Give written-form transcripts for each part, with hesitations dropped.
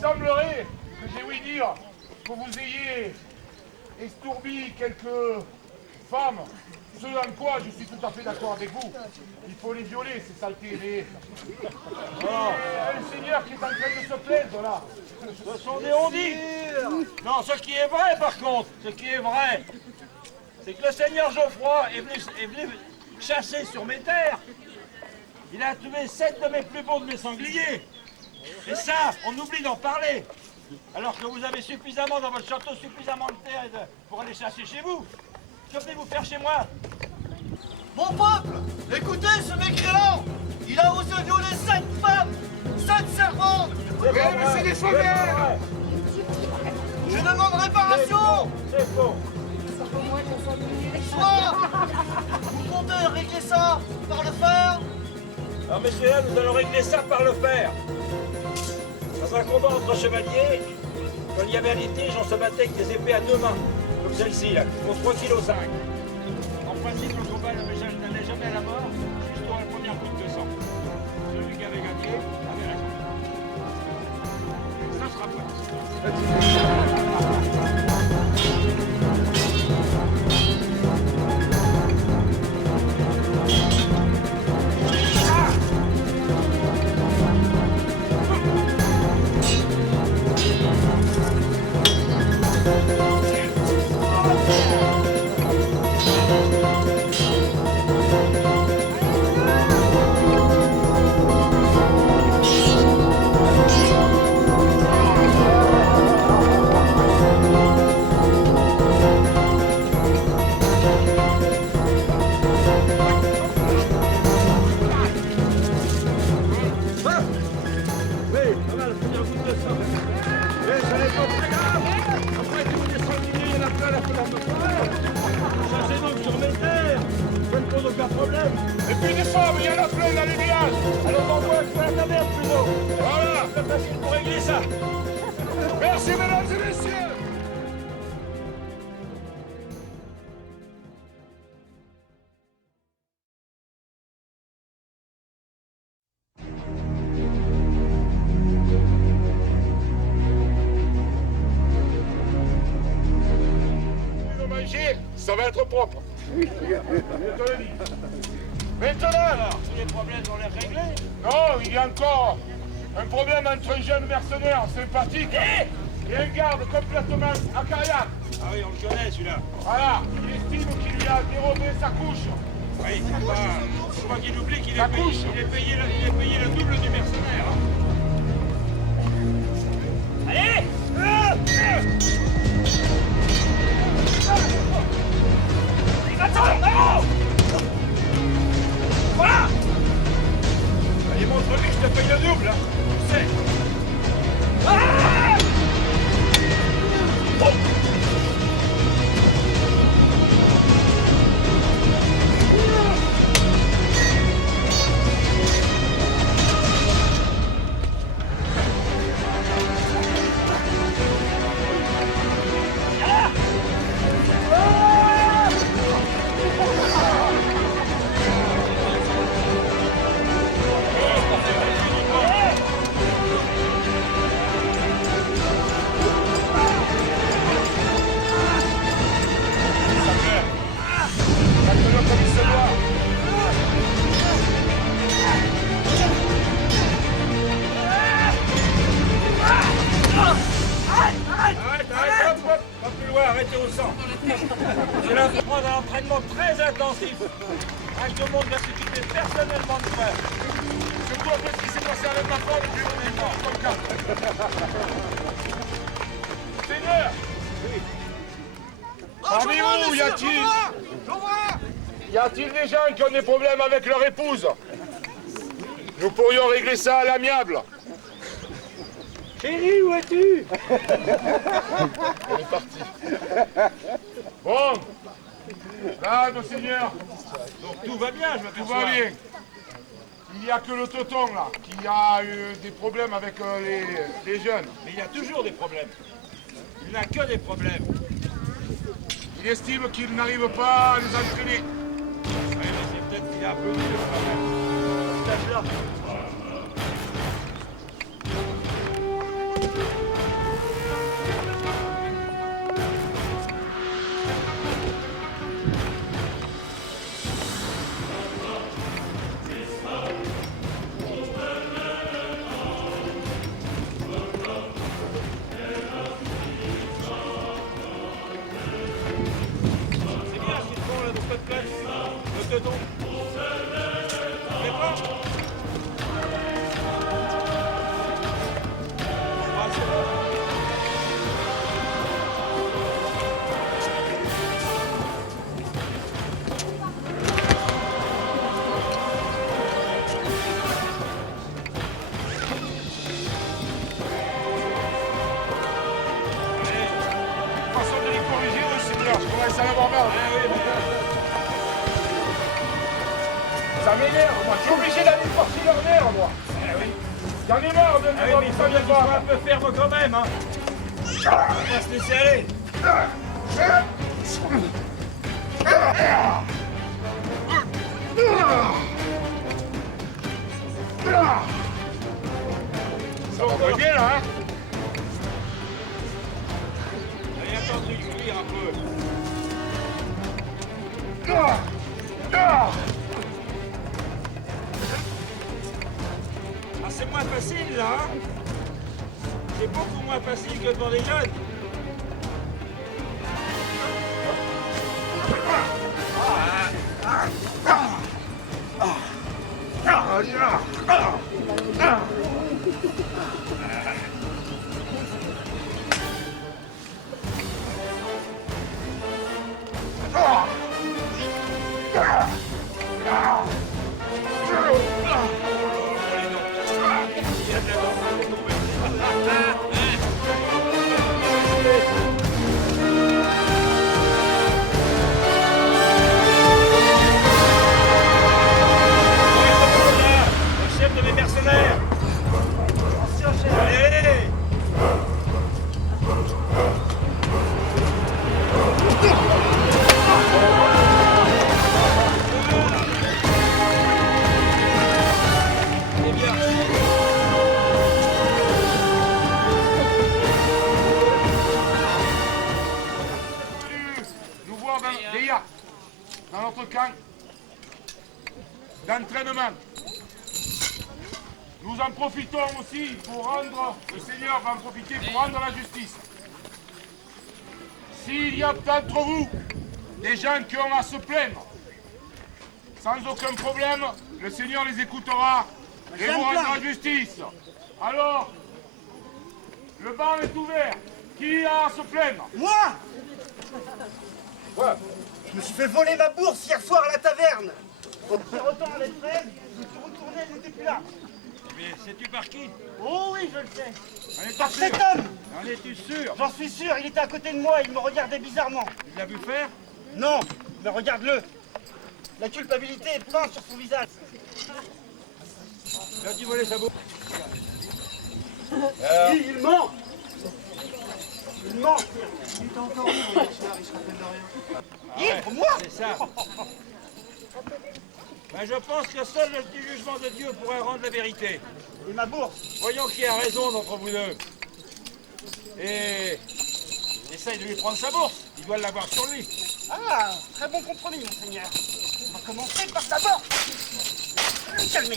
semblerait que j'ai ouï dire que vous ayez estourbi quelques femmes, ce en quoi je suis tout à fait d'accord avec vous. Il faut les violer, ces saletés. Mais... Oh, le seigneur qui est en train de se plaindre, là. Ce sont des ondits. Non, ce qui est vrai, par contre, ce qui est vrai, c'est que le seigneur Geoffroy est venu chasser sur mes terres. Il a tué 7 de mes plus beaux de mes sangliers. Et ça, on oublie d'en parler. Alors que vous avez suffisamment dans votre château, suffisamment de terre pour aller chasser chez vous. Que venez-vous faire chez moi? Mon peuple, écoutez ce mécréant. Il a osé violer 7 femmes, 7 servantes. Mais c'est des sauvages. Je demande réparation. C'est faux. Soit vous comptez régler ça par le fer. Alors messieurs, nous allons régler ça par le fer. Dans un combat entre chevaliers, quand il y avait un litige, on se battait avec des épées à 2 mains, comme celle-ci, là, qui font 3,5 kg. En principe, le combat n'allait jamais à la mort, juste au premier coup de sang. Celui qui avait gagné avait raison. Ça sera pas. Et puis des femmes, il y en a plein dans les villages. Alors on voit que la taverne plutôt. Voilà. C'est facile pour régler ça. Merci, mesdames et messieurs. Ça va être propre. Je te le dis. Maintenant, Alors, tous les problèmes vont les régler. non, il y a encore un problème entre un jeune mercenaire sympathique et un garde complètement acariâtre. Ah oui, on le connaît celui-là. Voilà, il estime qu'il lui a dérobé sa couche. Oui, je crois qu'il oublie qu'il La est payé, couche. il est payé le double du mercenaire. Allez attends, voilà. Allez, montre-lui que je te paye le double, hein. Tu sais. Ah oh. Arrêtez au sang. Je vais vous prendre un entraînement très intensif. Je demande de s'occuper personnellement de faire. Surtout après ce qui s'est passé avec ma femme, je vais vous comme le cas. Seigneur, parmi vous, y a-t-il des gens qui ont des problèmes avec leur épouse? Nous pourrions régler ça à l'amiable. Chérie, où es-tu? Elle est partie. Bon, là, nos seigneurs, Donc tout va bien, je tout m'aperçois. va bien. Il n'y a que le tonton, là, qui a eu des problèmes avec les jeunes. Mais il y a toujours des problèmes. Il n'a que des problèmes. Il estime qu'il n'arrive pas à les entraîner. Oui, mais c'est peut-être qu'il y a un peu de problème. Peut-être là. Ça m'énerve, moi. Je suis obligé d'aller forcer leur nerf, moi. J'en ai marre de me voir, mais ça vient pas. Un peu ferme quand même, hein. On va se laisser aller. Ça va bien, là, hein. Allez, attends, je vais lire un peu. Ah, c'est moins facile, là, hein. C'est beaucoup moins facile que devant les jeunes. Dans notre camp d'entraînement. Nous en profitons aussi pour rendre, le Seigneur va en profiter pour rendre la justice. S'il y a d'entre vous des gens qui ont à se plaindre, sans aucun problème, le Seigneur les écoutera et vous rendra justice. Alors, le banc est ouvert. Qui a à se plaindre? Moi! Ouais. Je me suis fait voler ma bourse hier soir à la taverne. Au petit retour à les fraises, je suis retourné, elle n'était plus là. Mais sais-tu par qui? Oh oui, je le sais. Par Cet homme! En es-tu sûr? J'en suis sûr, il était à côté de moi, il me regardait bizarrement. Tu l'as vu faire? Non, mais regarde-le. La culpabilité est peinte sur son visage. Tu as-tu volé sa bourse? Oui, il ment. Il ment. Il est encore libre hier soir, il se rappelle de rien. Ivre, moi? C'est ça. Ben, je pense que seul le petit jugement de Dieu pourrait rendre la vérité. Et ma bourse? Voyons qui a raison d'entre vous deux. Et essaye de lui prendre sa bourse. Il doit l'avoir sur lui. Ah, très bon compromis, monseigneur. On va commencer par d'abord le calmer.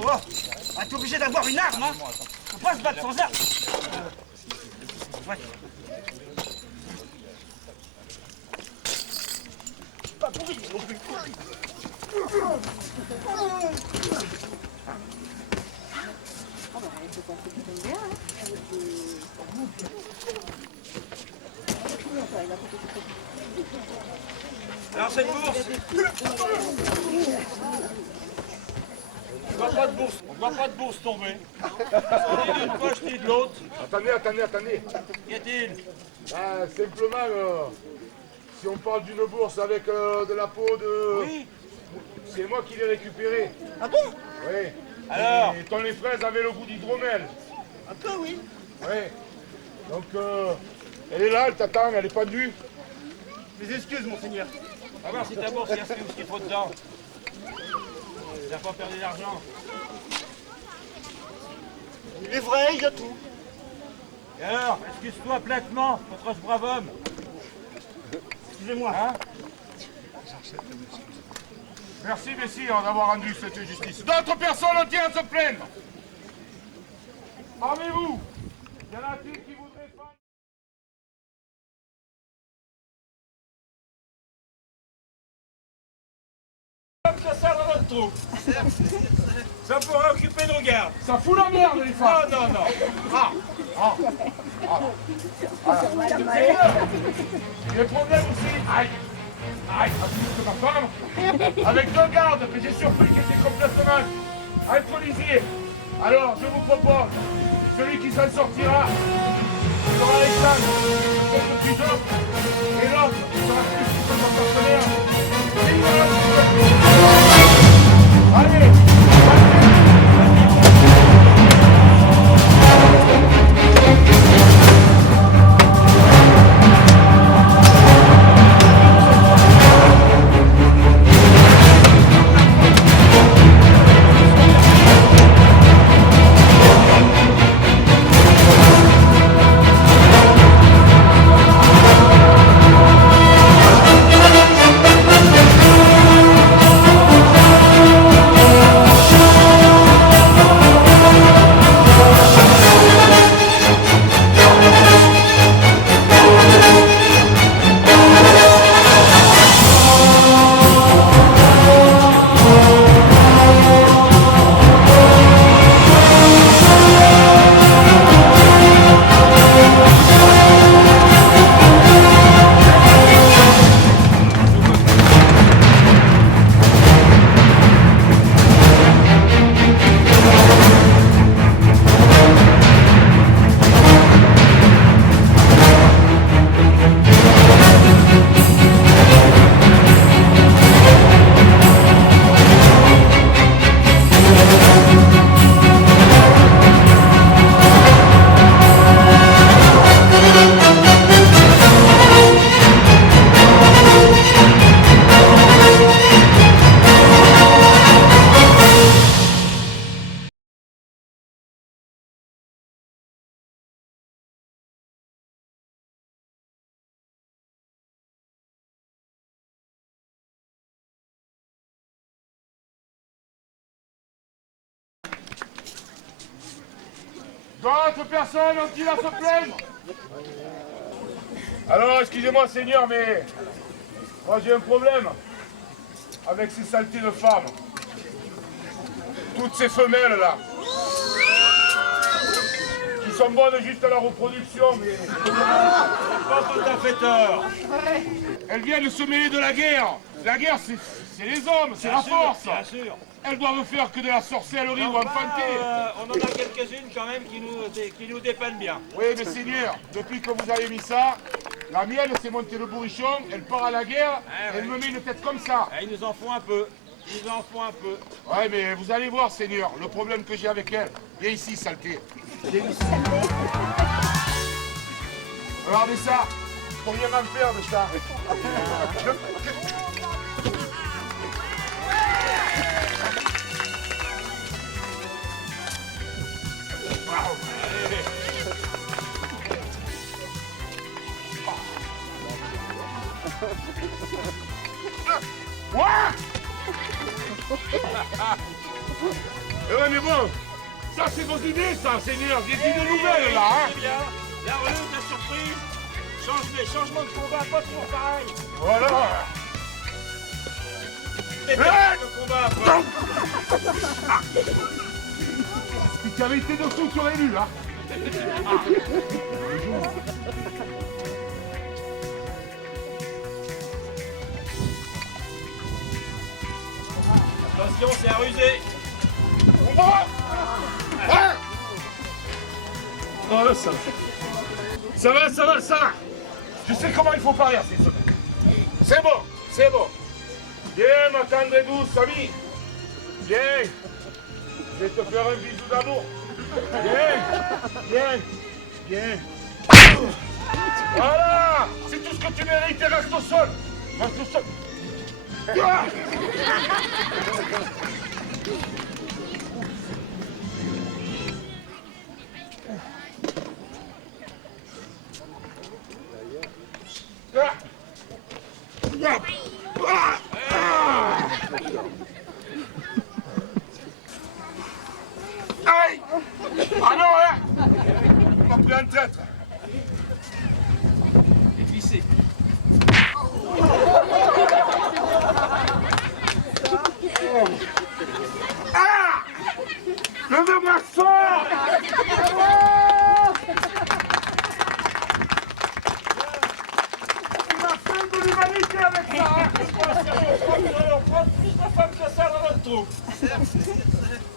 Oh, on va être obligé d'avoir une arme, hein. Faut pas se battre sans arme. Ouais. Pas pourri non plus. Alors cette bourse, pas de bourse. Je vois pas de bourse tomber. Ni d'une poche ni de l'autre. Attendez. Qu'y a-t-il? Simplement, si on parle d'une bourse avec de la peau de... Oui. C'est moi qui l'ai récupérée. Ah bon? Oui. Alors? Et ton les fraises avaient le goût d'hydromel. Un peu, oui. Oui. Donc, elle est là, elle t'attend, elle est pendue. Mes excuses, monseigneur. On va voir si ta bourse, il y a ce qu'il faut dedans. Tu n'as pas perdu d'argent. Il est vrai, il y a tout. Et alors, excuse-toi platement contre ce brave homme. Excusez-moi. Hein? Merci, messire, d'avoir rendu cette justice. D'autres personnes ont à se plaindre. Parmi vous, y en a-t-il qui voudraient pas... Comme ça dans notre trou. Ça pourrait occuper nos gardes. Ça fout la merde, les femmes. Non. Les problèmes aussi. Aïe, que ma femme, avec deux gardes que j'ai surpris qui étaient complètement alcoolisés. Alors, je vous propose, celui qui s'en sortira sera Alexandre, le plus jeune, et l'autre sera celui qui sera partenaire. Allez, d'autres personnes ont-ils à se plaindre? Alors, excusez-moi, Seigneur, mais moi j'ai un problème avec ces saletés de femmes. Toutes ces femelles-là, qui sont bonnes juste à la reproduction, mais Pas tout à fait tort. elles viennent se mêler de la guerre. La guerre, c'est les hommes, c'est la force. Bien sûr. Elles doivent faire que de la sorcellerie ou enfanter. On en a quelques-unes quand même qui nous dépannent bien. Oui, mais Seigneur, depuis que vous avez mis ça, la mienne s'est montée le bourrichon, elle part à la guerre, elle me met une tête comme ça. Ils nous en font un peu. Ouais, mais vous allez voir, Seigneur, le problème que j'ai avec elle. Viens ici, saleté. Viens ici. Regardez ça. Faut rien m'en faire de ça. Ouais, mais bon, ça c'est vos idées, ça, Seigneur, des idées nouvelles, là, hein. C'est bien. La relève, t'as surprise. Changement de combat, pas toujours pareil. Voilà. Le combat, Si tu avais été dessous, tu aurais lu, hein. Attention, c'est à ruser. On va. va, ça va. Ça va, ça va, ça va. Je sais comment il faut parler à ces hommes. C'est bon, c'est bon. Viens, ma tendre et douce amie. Viens. Je vais te faire un bisou d'amour. Viens, viens, viens. Voilà. C'est tout ce que tu mérites et reste au sol. Reste au sol. Ah. Aïe! Ah non, hein! Il m'a pris un traître! Et vissé. Ah! Levez-moi ça! C'est la fin de l'humanité avec ça! Hein? On prend plus de femmes que ça dans notre trou.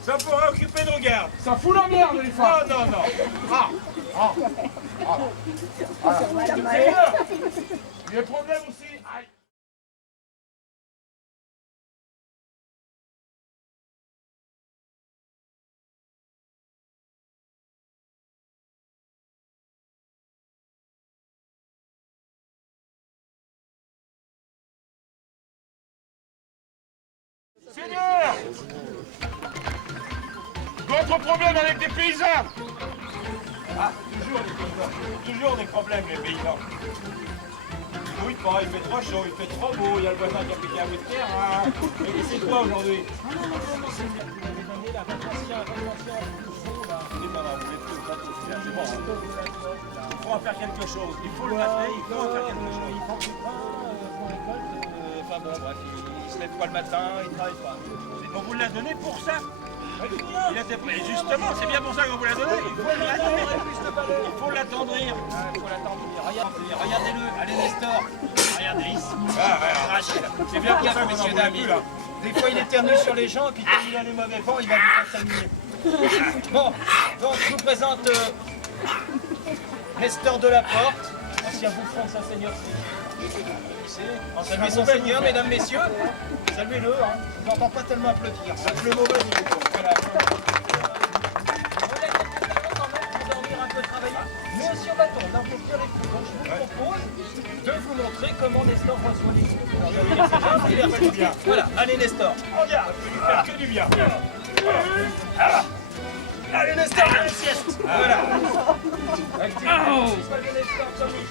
Ça pourrait occuper nos gardes. Ça fout la merde, les femmes! Non, non, non. Ah! Ah! Ah! Seigneur! Il y a un problème aussi! Aïe! Seigneur! D'autres problèmes avec des paysans! Ah, toujours des problèmes, les paysans. Oui, pas, il fait trop chaud, il fait trop beau, il y a le voisin qui a piqué un bout de terre. Hein. Et c'est quoi aujourd'hui? Non, c'est vous donnez la rétention. C'est bon. Il faut en faire quelque chose. Il faut le matin, il faut en faire quelque chose. Il faut que tu enfin bon, bref, il se lève pas le matin, il travaille pas. On vous l'a donné pour ça. Il était prêt. Justement, c'est bien pour ça qu'on vous l'a donné. Il faut l'attendrir. Il faut l'attendrir. Regardez-le. Allez, Nestor. Regardez ici. C'est bien pour ça qu'on messieurs dames. Des fois, il éternue sur les gens, et puis quand il a les mauvais vents, il va vous contaminer. Bon, donc je vous présente Nestor de la Porte, ancien bouffon de Saint-Seigneur-ci. Saluez son Seigneur, mesdames, messieurs. Saluez-le, hein. Je n'entends pas tellement applaudir. C'est le mauvais niveau. Voilà. Un peu travailler, mais aussi au bâton, d'investir les coups. Donc je vous propose de vous montrer comment Nestor reçoit les coups. Il est fait du bien. Voilà, allez Nestor. Regarde, je vais lui faire que du bien. Allez Nestor, allez sieste. Voilà. Soyez Nestor comme il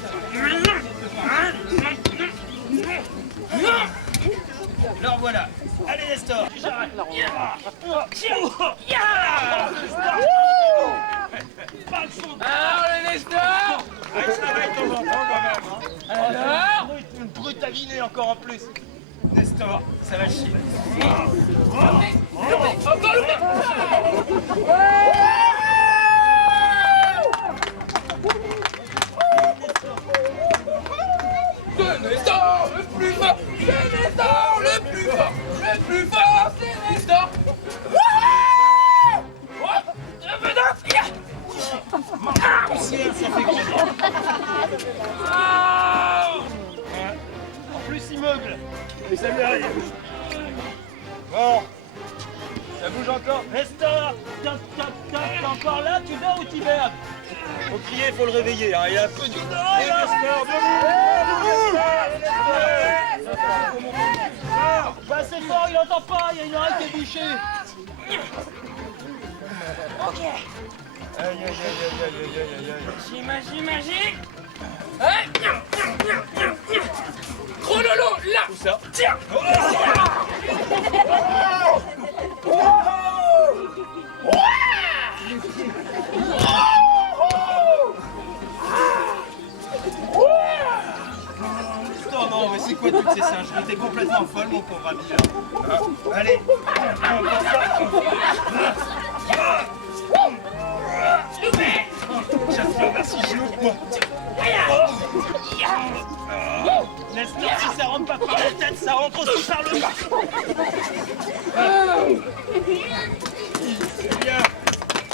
alors voilà. Allez Nestor. J'arrête. Alors le Nestor! Il travaille de temps en temps quand même. Hein. Alors? Une brutaliné encore en plus. Nestor, ça va chier. Encore le C'est Nestor le plus fort! C'est Nestor le plus fort! Le plus fort, c'est Nestor! Je veux d'enfuir! Poussière, ça fait grandir. En plus, il meugle. Et ça lui arrive. Bon. Ça bouge encore. Nestor, t'es encore là? Tu dors ou tu verdes? Faut crier, faut le réveiller. Hein. Il a un peu du... Nestor, bah c'est fort, il entend pas. Il y a une oreille qui est bouchée. Ok. Aïe, aïe, aïe, aïe, aïe, aïe, aïe, aïe. Magie, magique. Chronolo, là. Où ça? Tiens. Non, non, mais c'est quoi toutes ces singeries? T'es complètement folle, mon pauvre ami. Hein? Allez. J'attends, merci, je l'ouvre, moi. Nestor, si ça rentre pas par la tête, ça rentre aussi par le bas. C'est bien.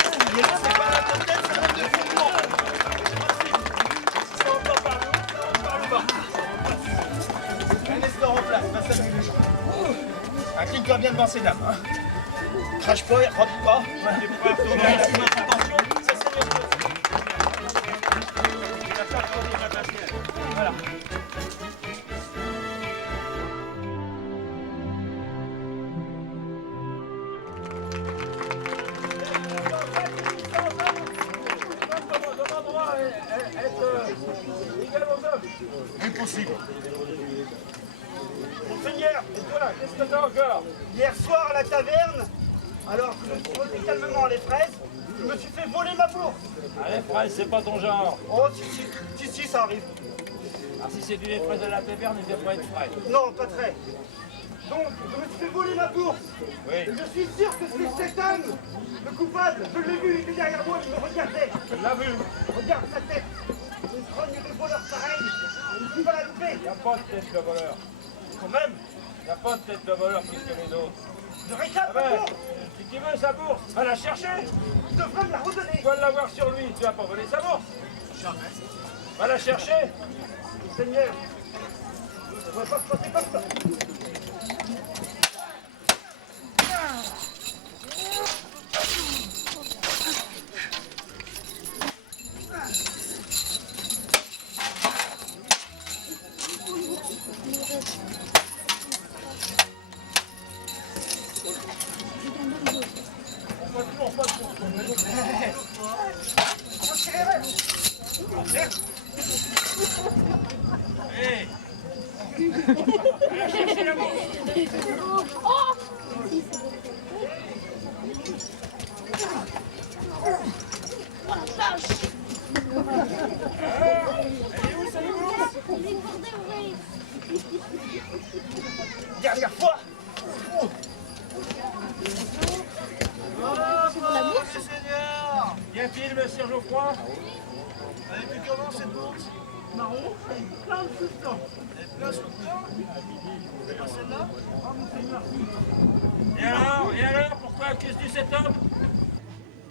C'est pas la tête, ça rentre de fond. Regarde bien devant ces dames. Hein. Crache pas, redis pas. Tu pourras retourner à notre attention. Ça, c'est mieux. Tu vas faire tourner la passerelle. Voilà. Impossible. Monseigneur, et toi, qu'est-ce que t'as encore? Hier soir à la taverne, alors que je prenais calmement les fraises, je me suis fait voler ma bourse. Ah, les fraises, c'est pas ton genre. Oh, si, ça arrive. Alors si c'est du lait fraise de la taverne, il ne doit pas être frais. Non, pas très. Donc, je me suis fait voler ma bourse. Oui. Et je suis sûr que c'est cet homme, le coupable. Je l'ai vu, il était derrière moi, il me regardait. Je l'ai vu. Regarde sa tête. Une grogne de voleur pareil. Il va la louper. Il n'y a pas de tête de voleur. Quand même, Il n'y a pas de tête de voleur plus que les autres. je réclame Ah ma ben, bourse. si tu veux sa bourse, va la chercher. Je devrais me la redonner. Tu dois l'avoir sur lui, tu vas pas voler sa bourse. Va la chercher. Seigneur, je ne pourrais pas se passer comme ça. Hé, va la chercher la bourse. Dernière fois. Seigneur! Y a-t-il, monsieur Geoffroy? Elle est plus comment cette bourse? Marron, plein de sous-temps. Elle est plein sous le temps? C'est pas celle-là? Et alors, pourquoi accuses-tu cet homme?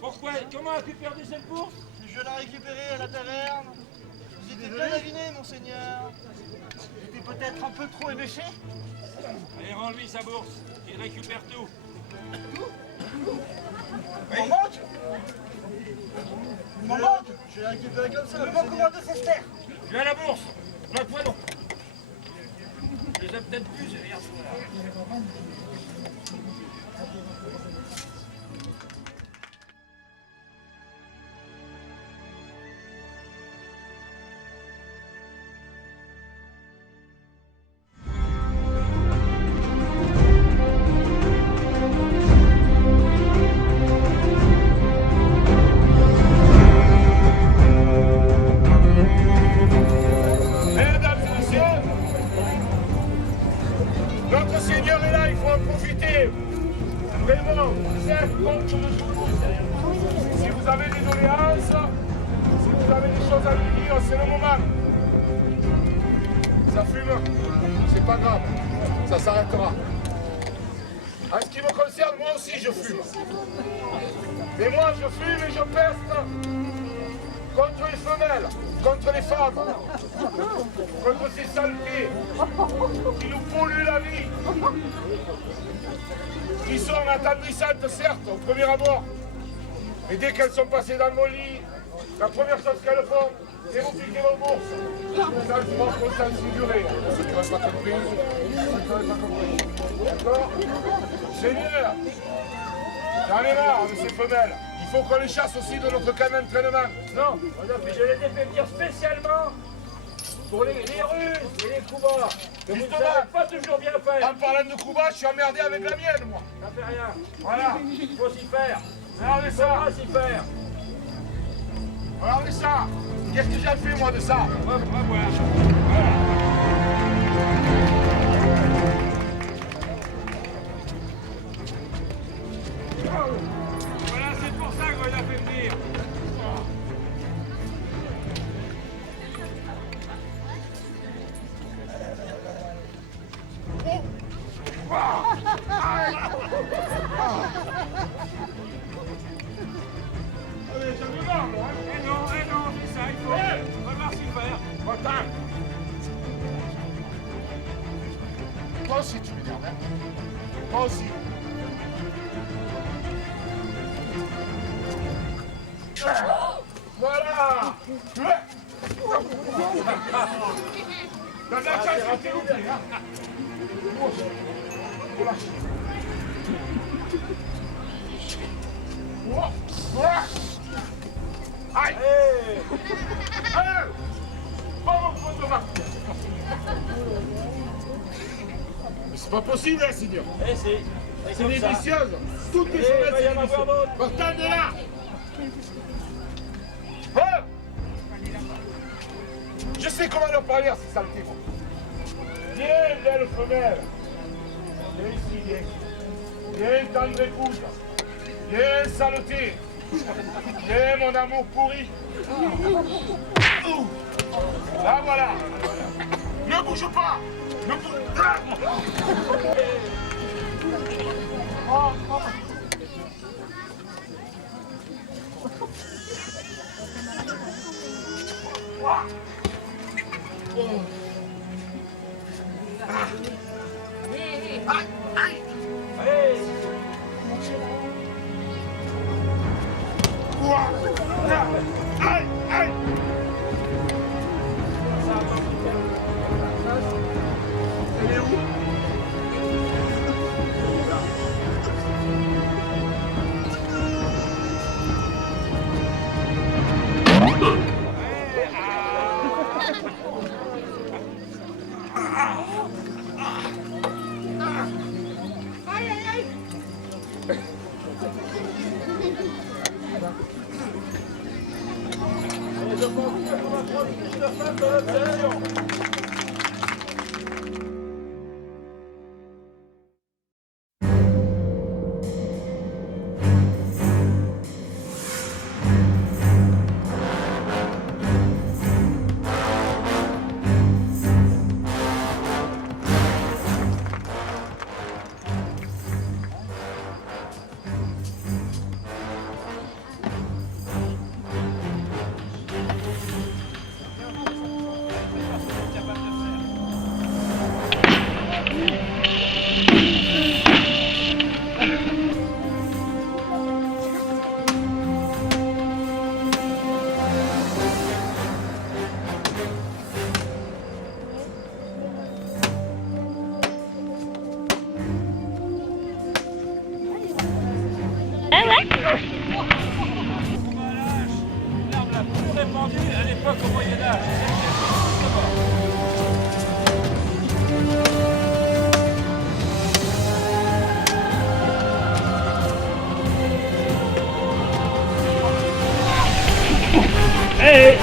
Pourquoi? Comment as-tu perdu cette bourse? Je l'ai récupérée à la taverne. J'étais bien aviné, monseigneur. J'étais peut-être un peu trop éméché. Allez, rends-lui sa bourse, il récupère tout. Il m'en manque. Il m'en manque. Je l'ai récupérée comme ça, Le bon commande de Cester. Tu as la bourse, toi non. Je les ai peut-être vus hier soir. Mesdames et messieurs, notre Seigneur est là, il faut en profiter. Vraiment, c'est contre le tout. Si vous avez des doléances, si vous avez des choses à lui dire, c'est le moment. Ça fume, c'est pas grave, ça s'arrêtera. En ce qui me concerne, moi aussi je fume. Mais moi je fume et je peste contre les femelles, contre les femmes, contre ces saletés qui nous polluent la vie, qui sont attendrissantes certes au premier abord, mais dès qu'elles sont passées dans mon lit, la première chose qu'elles font, c'est vous piquer vos bourses. Ça, je m'en faut sans figurer. Ceux qui n'ont pas compris, D'accord? Seigneur, j'en ai marre de ces femelles. Il faut qu'on les chasse aussi de notre camp d'entraînement. Non, je les ai fait venir spécialement pour les Russes et les Koubas. Que vous ne savez pas toujours bien faire. En parlant de Kuba, je suis emmerdé avec la mienne, moi. Ça fait rien. Voilà, il faut s'y faire. Regardez Il ça, faudra s'y faire. regardez ça. Qu'est-ce que j'ai fait, moi, de ça? On va voir. Voilà. Voilà, c'est pour ça qu'on l'a fait venir. Ça me va, moi. Eh non, c'est ça, il faut voir s'y faire. Attends. Toi aussi, tu m'énerves, hein? Moi aussi. Voilà. T'as de la chance, t'es loupé, hein. Aïe! Allez! Pas mon pote de marque! Mais c'est pas possible, hein, Seigneur! Eh, c'est C'est comme ça. délicieuse! Toutes les Eh, semaines, il va y c'est en avoir délicieux! d'autres. Martin, est là! Hein? Je sais comment leur parler à ces saletés, moi! Viens, belle femelle! Viens ici, viens! Viens, tendre épouse! Viens, saleté! Viens, mon amour pourri! Là, voilà! Ne bouge pas! Ne bouge pas! Allez. Aïe! Aïe! Elle est où? Et je pense qu'on va prendre plus de femmes dans l'observation. L'arme la plus répandue à l'époque au Moyen-Âge. Hey!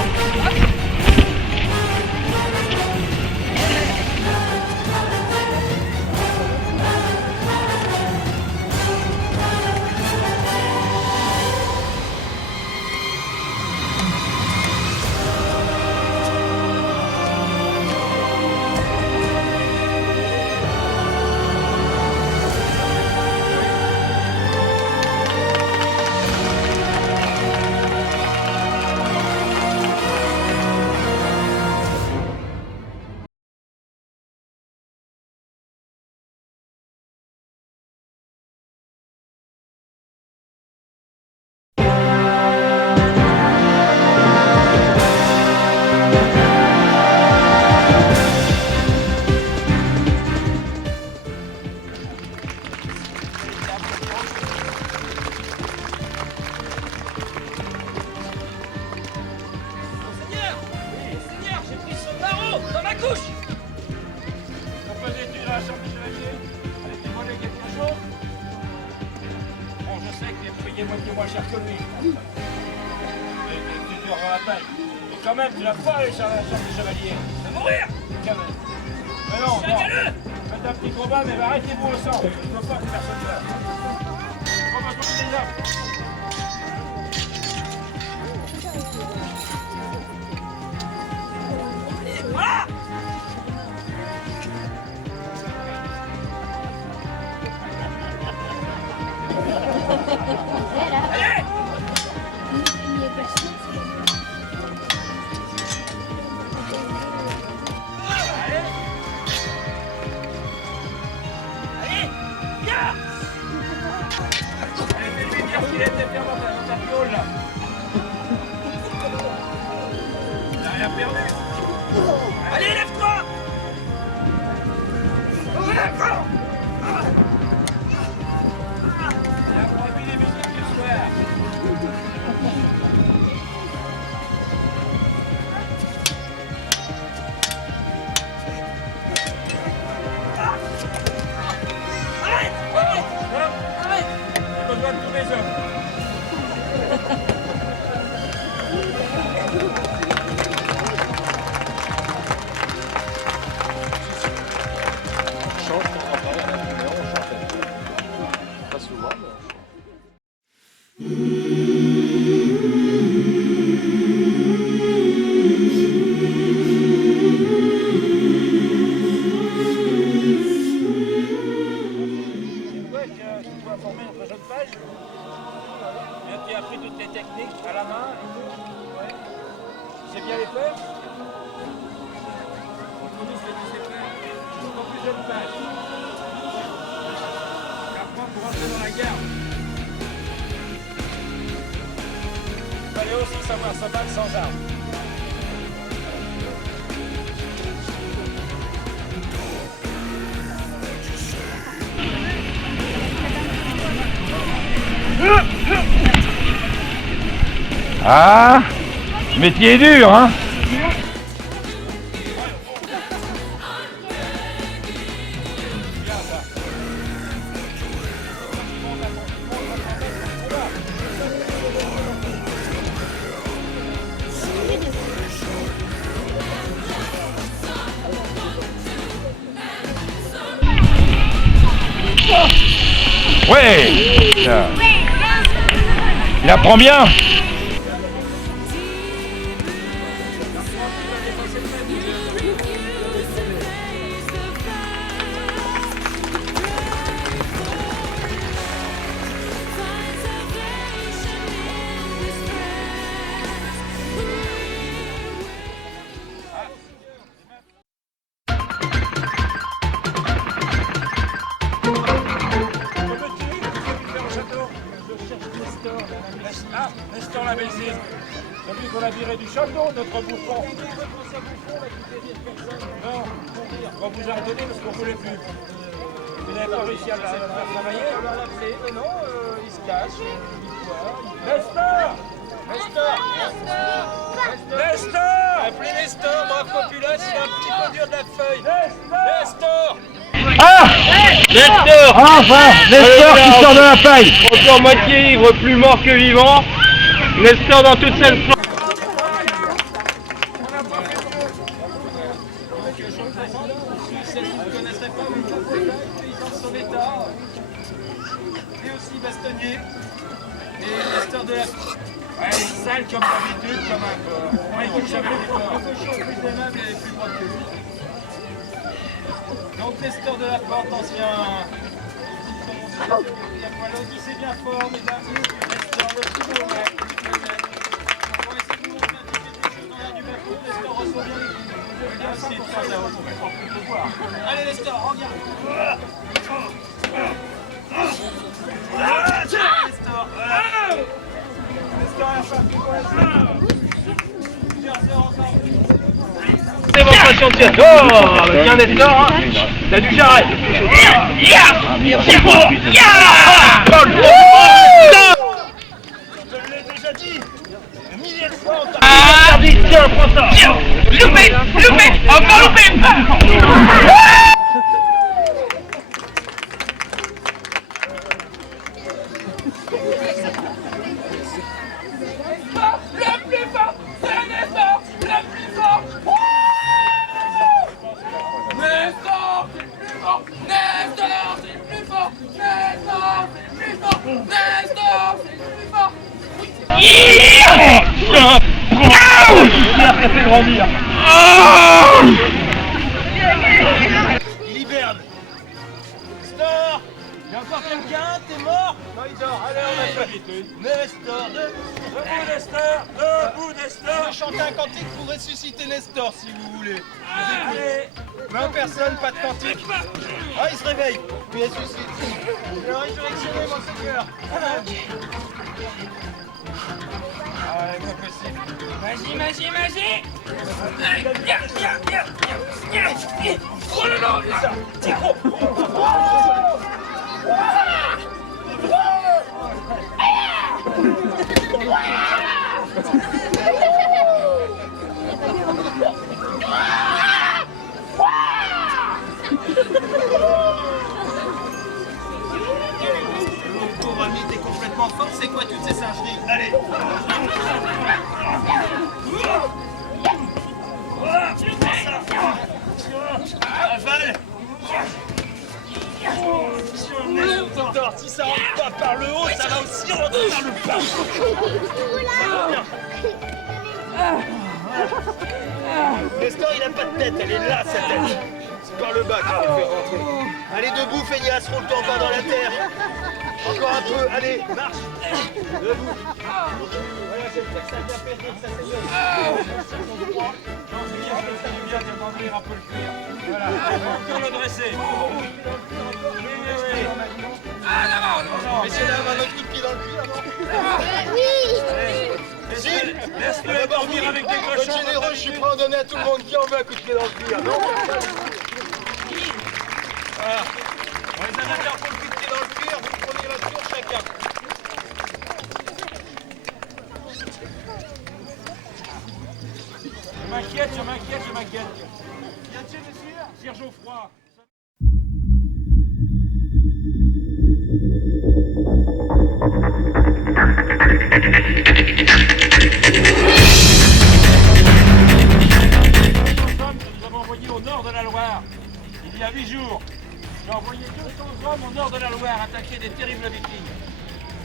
Seigneur, j'ai pris son barreau dans ma couche. Que faisais-tu dans la chambre du chevalier? Allais-tu voler quelque chose? Bon, je sais que tu es payé moitié moins cher que lui. Et que tu auras la paille. Mais quand même, tu n'as pas allé sur la chambre du chevalier. Va mourir. Quand même. Mais non, non. Faites un petit combat, mais arrêtez-vous au sang. Je ne veux pas que personne meure. On va tomber les armes. Voilà. Allez. Allez, viens! a perdu. Allez, lève-toi. Il a promis les musiques du soir. J'ai besoin de tous mes hommes. Tu as appris toutes les techniques à la main et tout. Ouais. Tu sais bien les faire? Comment est-ce que tu sais faire? Jusqu'au plus jeune page. Apprends pour rentrer dans la gare. Il fallait aussi savoir se battre sans armes. Ah, ce métier est dur, hein. Ouais, il apprend bien. Ah, Nestor l'a baissé. Depuis qu'on l'a viré du château, notre bouffon. Non, on vous a redonné parce qu'on ne voulait plus. Vous n'avez pas réussi à le faire travailler? Mais non, il se cache. Nestor! Nestor! Nestor! Appelez Nestor, brave populace, il a un petit peu dur de la feuille. Nestor! Ah, Nestor. Enfin, Nestor qui sort de la paille. Encore moitié ivre, plus mort que vivant. Nestor dans toute cette forme. Celle qui ne connaissait pas, mais paysan de son état. Et aussi bastonnier. Et Nestor de la... Ouais, il est sale comme d'habitude, comme un porc. Ouais, il touche jamais les porcs. Le cochon plus aimable et plus propre que lui. Donc Nestor de la Porte, ancien... Il y a quoi l'autre qui c'est bien fort, mesdames. Nestor le plus beau mec. On va essayer de vous montrer un petit peu des choses dans l'air du Bercourt. Nestor reçoit bien les coups. Je viens aussi de faire ça, on peut voir. Allez Nestor, regarde. Nestor. Nestor a parti pour la plusieurs heures encore. Démonstration de tir. Oh, tiens Nestor, hein. T'as du jarret. Je l'ai déjà dit. Un millier de fois. Tiens, prends ça. Loupé, encore loupé. Le plus fort, c'est Nestor, le plus fort. Nestor, c'est le plus fort. Nestor, c'est le plus fort. Nestor, c'est le plus fort. Nestor, c'est le plus fort. Ça fait grandir. Il hiberne. Nestor. Il y a encore quelqu'un? T'es mort? Non, il dort. Allez, on a fait. Nestor, Debout, Nestor! Debout, Je Nestor! vais chanter un cantique pour ressusciter Nestor, si vous voulez. Allez! 20 personnes, pas de cantique. Ah, il se réveille. Puis il ressuscite. Alors, résurrectionné, mon Seigneur. Ah, ouais, Magie, magie, magie. Oh là là, là. Pauvre ami, t'es complètement fort, c'est quoi toutes ces singeries? Allez. Voilà, tu prends ça. Avale. Si ça rentre pas par le haut, ça va aussi rentrer par le bas. Nestor, il a pas de tête, elle est là, sa tête. C'est par le bas qu'il faut faire rentrer. Allez, debout, feignasse, roule-toi encore dans la terre. Encore un peu, allez, marche. Debout. Voilà, j'espère que ça a bien pété, que ça s'aiguille. Ça fait bien d'entendre un peu le cuir. Voilà, encore le dresser. Ah, d'abord, non. Messieurs, dames, un autre coup de pied dans le cuir, non? Laisse-le dormir avec des Votre cochons. généreux, je suis prêt à en donner à tout le monde qui en veut un coup de pied dans le cuir, non? Voilà. Les amateurs pour le coup de pied dans le cuir, vous prenez votre tour chacun. Je m'inquiète. Y a-t-il Sire Geoffroy. Nous avons envoyé au nord de la Loire, il y a 8 jours. J'ai envoyé 200 hommes au nord de la Loire attaquer des terribles vikings.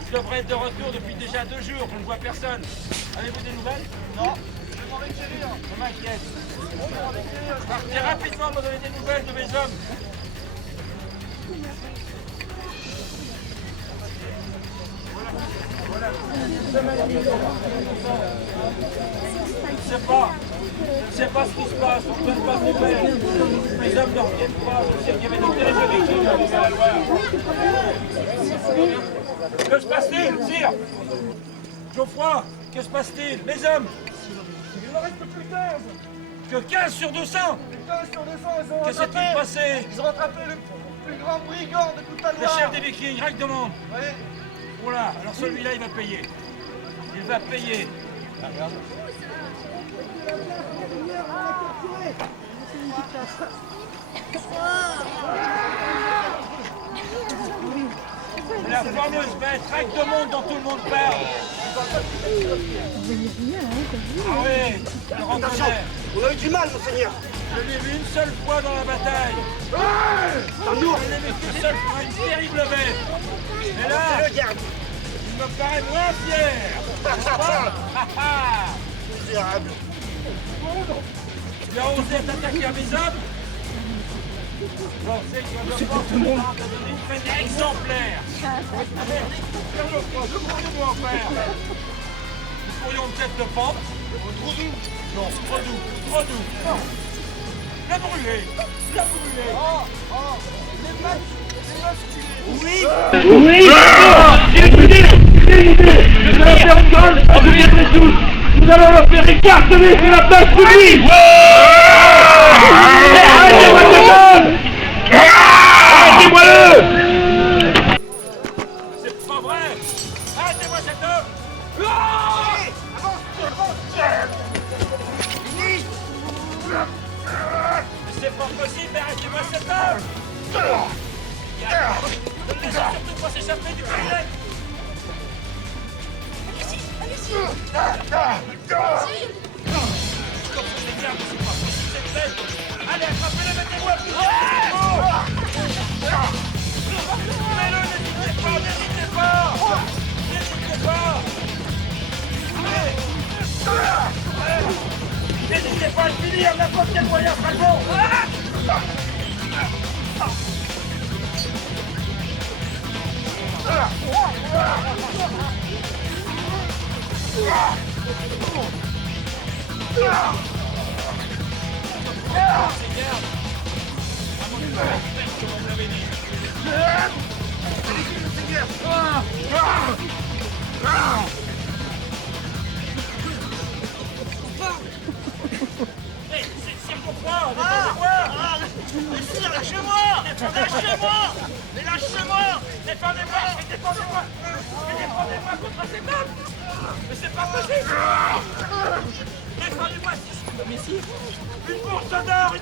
Ils devraient être de retour depuis déjà 2 jours, je ne vois personne. Avez-vous des nouvelles? Non. Je m'inquiète. Partez rapidement me donner des nouvelles de mes hommes. Voilà. Je ne sais pas ce qui se passe, on ne donne pas de nouvelles. Mes hommes ne reviennent pas, je sais qu'il y avait des terribles vikings dans la Loire. Que se passe-t-il, sire? Geoffroy, que se passe-t-il? Mes hommes? Il ne reste plus que 15. Que 15 sur 200? 15 sur 200, ils ont Que s'est-il passé? Ils ont rattrapé le plus grand brigand de toute la Le Loire. chef des Vikings, rien que demande. Oui. Voilà, alors celui-là, il va payer. Il va payer. La fameuse bête, rien que demande dont tout le monde parle. Ah oui, elle reconnaît. On a eu du mal, monseigneur. Je l'ai vu une seule fois dans la bataille. Je l'ai vu qu'une seule fois, une terrible bête. Mais là, Le garde. il me paraît moins fier. Misérable. Tu as osé t'attaquer à mes hommes? Je sais que je pense que tu vas te donner une fête exemplaire. Que pourrions-nous en faire? Nous pourrions peut-être le pendre. Trop doux? Non, trop doux, trop doux. Non. Le brûler. Le brûler. Oui, j'ai une idée. Je vais la faire une gueule, on deviendrait tous. Nous allons leur faire écarteler sur la place publique. Arrêtez-moi ce homme. Arrêtez-moi-le. C'est pas vrai. Arrêtez-moi cet homme. C'est pas possible, arrêtez-moi cet homme. Ne me laissez surtout pas s'échapper du problème. Allez, attrapez-le, mettez-moi plus Fais-le, n'hésitez pas, n'hésitez pas. N'hésitez pas. N'hésitez pas à le finir, n'importe quel moyen sera bon. Lâchez-moi! Lâchez-moi! Mais lâchez-moi! Défendez-moi! Défendez-moi! Défendez-moi contre ces hommes! Mais c'est pas possible! Défendez-moi! Mais si! Une bourse d'or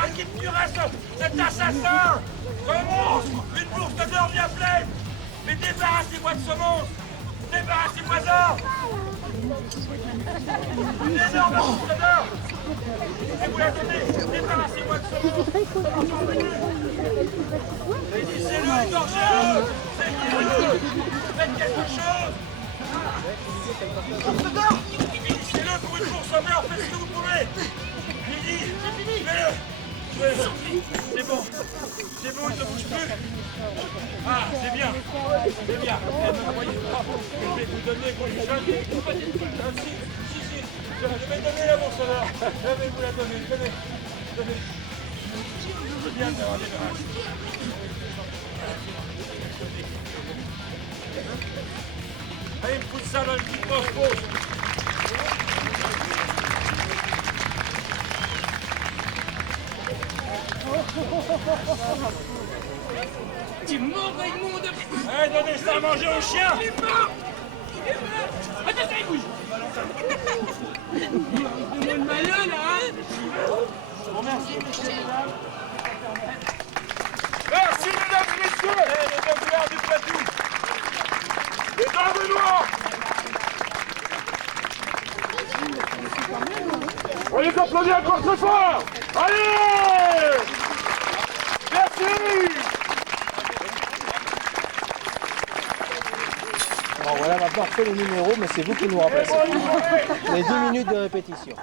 à qui tu restes! Cet assassin! Ce monstre! Une bourse d'or bien pleine! Mais débarrassez-moi de ce monstre! Débarrassez-moi-en! Une énorme bourse d'or! Et vous la donnez! Débarrassez-moi de ce monstre! Saisissez-le, égorgez-le! Saignez-le! Faites quelque chose! Bourse d'or! Finissez-le pour une bourse d'or! Faites ce que vous pouvez! Lydie, c'est fini! Fais-le! C'est bon! C'est bon, il ne bouge plus! Ah, c'est bien! C'est bien! Ne me croyez pas! Je vais vous donner quelque chose! Si, je vais donner la bourse d'or! Je vais vous la donner! Tenez! Tenez! C'est bien d'avoir des grâces! Allez, me foutre ça dans le petit poche-poche! Tu mords, immonde! Allez, donnez ça à manger aux chiens! Il est mort! Attends, il bouge! Il est malin, là, hein? Bon, merci, messieurs, mesdames. Merci, mesdames et messieurs. Et les deux couleurs du Poitou. Les Dames Noirs. On les applaudit encore très fort. Allez. Merci. Bon voilà, maintenant on fait le numéro, mais c'est vous qui nous remplacez. Les 10 minutes de répétition.